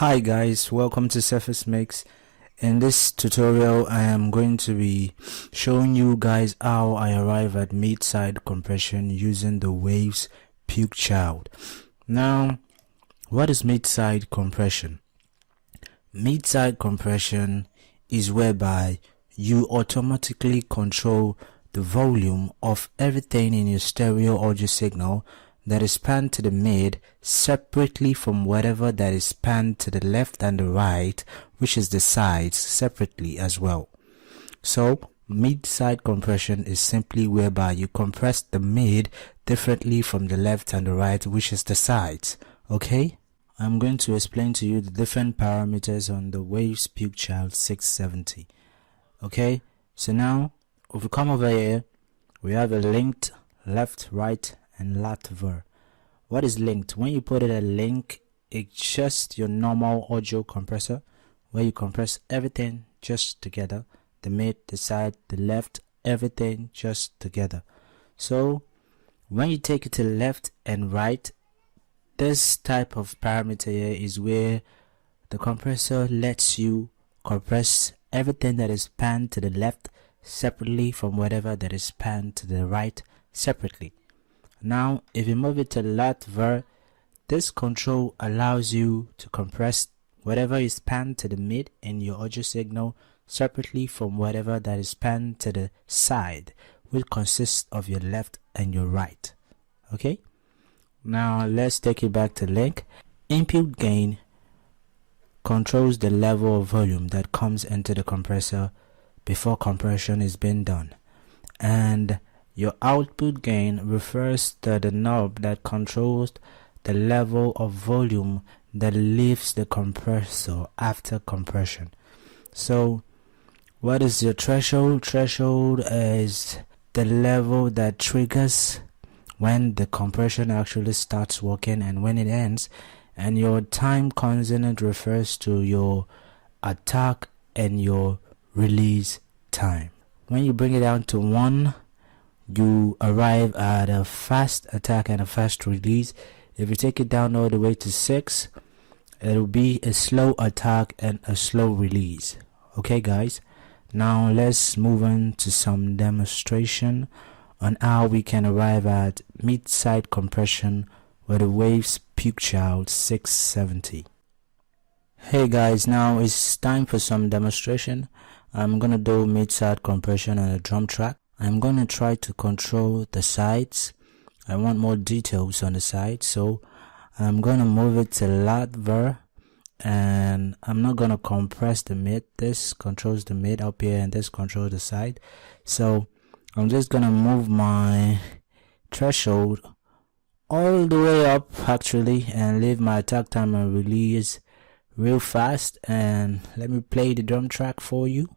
Hi guys, welcome to Cephas Mix. In this tutorial I am going to be showing you guys how I arrive at midside compression using the Waves PUIGCHILD. Now, what is midside compression? Midside compression is whereby you automatically control the volume of everything in your stereo audio signal that is panned to the mid separately from whatever that is panned to the left and the right, which is the sides, separately as well. So mid-side compression is simply whereby you compress the mid differently from the left and the right, which is the sides. Okay, I'm going to explain to you the different parameters on the Waves PUIGCHILD 670. Okay, so now if we come over here, we have a linked left, right and lat ver. What is linked? When you put it a link, it's just your normal audio compressor where you compress everything just together, the mid, the side, the left, everything just together. So when you take it to left and right, this type of parameter here is where the compressor lets you compress everything that is panned to the left separately from whatever that is panned to the right separately. Now if you move it to lat ver, this control allows you to compress whatever is panned to the mid in your audio signal separately from whatever that is panned to the side, which consists of your left and your right. Okay, now let's take it back to link. Input gain controls the level of volume that comes into the compressor before compression is being done, and your output gain refers to the knob that controls the level of volume that leaves the compressor after compression. So what is your threshold? Threshold is the level that triggers when the compression actually starts working and when it ends, and your time consonant refers to your attack and your release time. When you bring it down to 1, you arrive at a fast attack and a fast release. If you take it down all the way to 6, it'll be a slow attack and a slow release. Okay guys, now let's move on to some demonstration on how we can arrive at mid-side compression with the Waves PUIGCHILD 670. Hey guys, now it's time for some demonstration. I'm gonna do mid-side compression on a drum track. I'm going to try to control the sides. I want more details on the sides, so I'm going to move it to lat ver, and I'm not going to compress the mid. This controls the mid up here and this controls the side. So I'm just going to move my threshold all the way up actually and leave my attack time and release real fast, and let me play the drum track for you.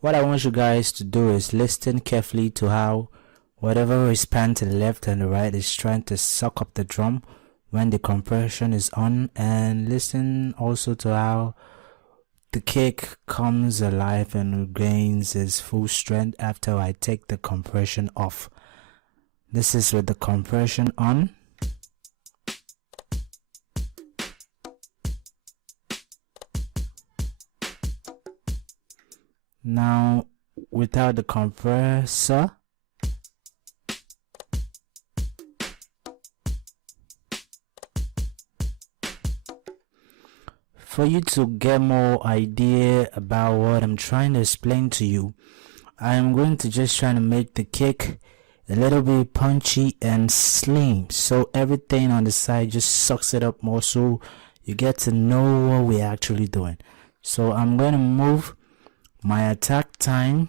What I want you guys to do is listen carefully to how whatever is panned to the left and the right is trying to suck up the drum when the compression is on, and listen also to how the kick comes alive and regains its full strength after I take the compression off. This is with the compression on. Now without the compressor, for you to get more idea about what I'm trying to explain to you, I'm going to just try to make the kick a little bit punchy and slim, so everything on the side just sucks it up more, so you get to know what we're actually doing. So I'm going to move my attack time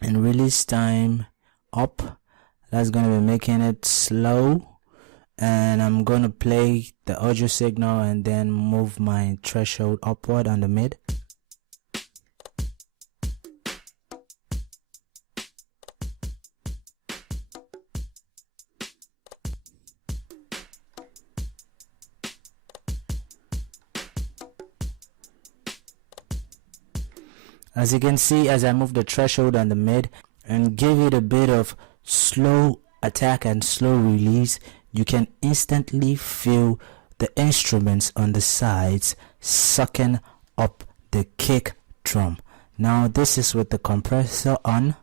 and release time up. That's going to be making it slow, and I'm going to play the audio signal and then move my threshold upward on the mid. As you can see, as I move the threshold on the mid and give it a bit of slow attack and slow release, you can instantly feel the instruments on the sides sucking up the kick drum. Now this is with the compressor on.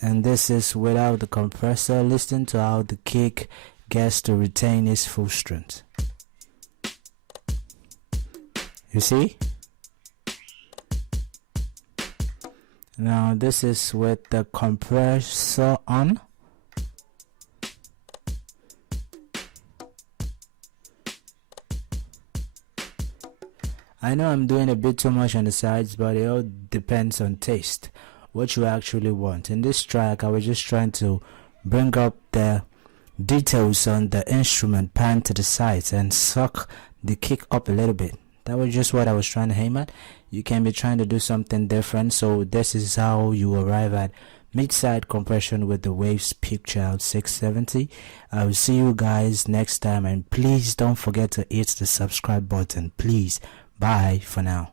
And this is without the compressor. Listen to how the kick gets to retain its full strength. You see? Now this is with the compressor on. I know I'm doing a bit too much on the sides, but it all depends on taste, what you actually want. In this track, I was just trying to bring up the details on the instrument pan to the sides and suck the kick up a little bit. That was just what I was trying to aim at. You can be trying to do something different, so this is how you arrive at mid-side compression with the Waves PUIGCHILD 670. I will see you guys next time, and please don't forget to hit the subscribe button. Please. Bye for now.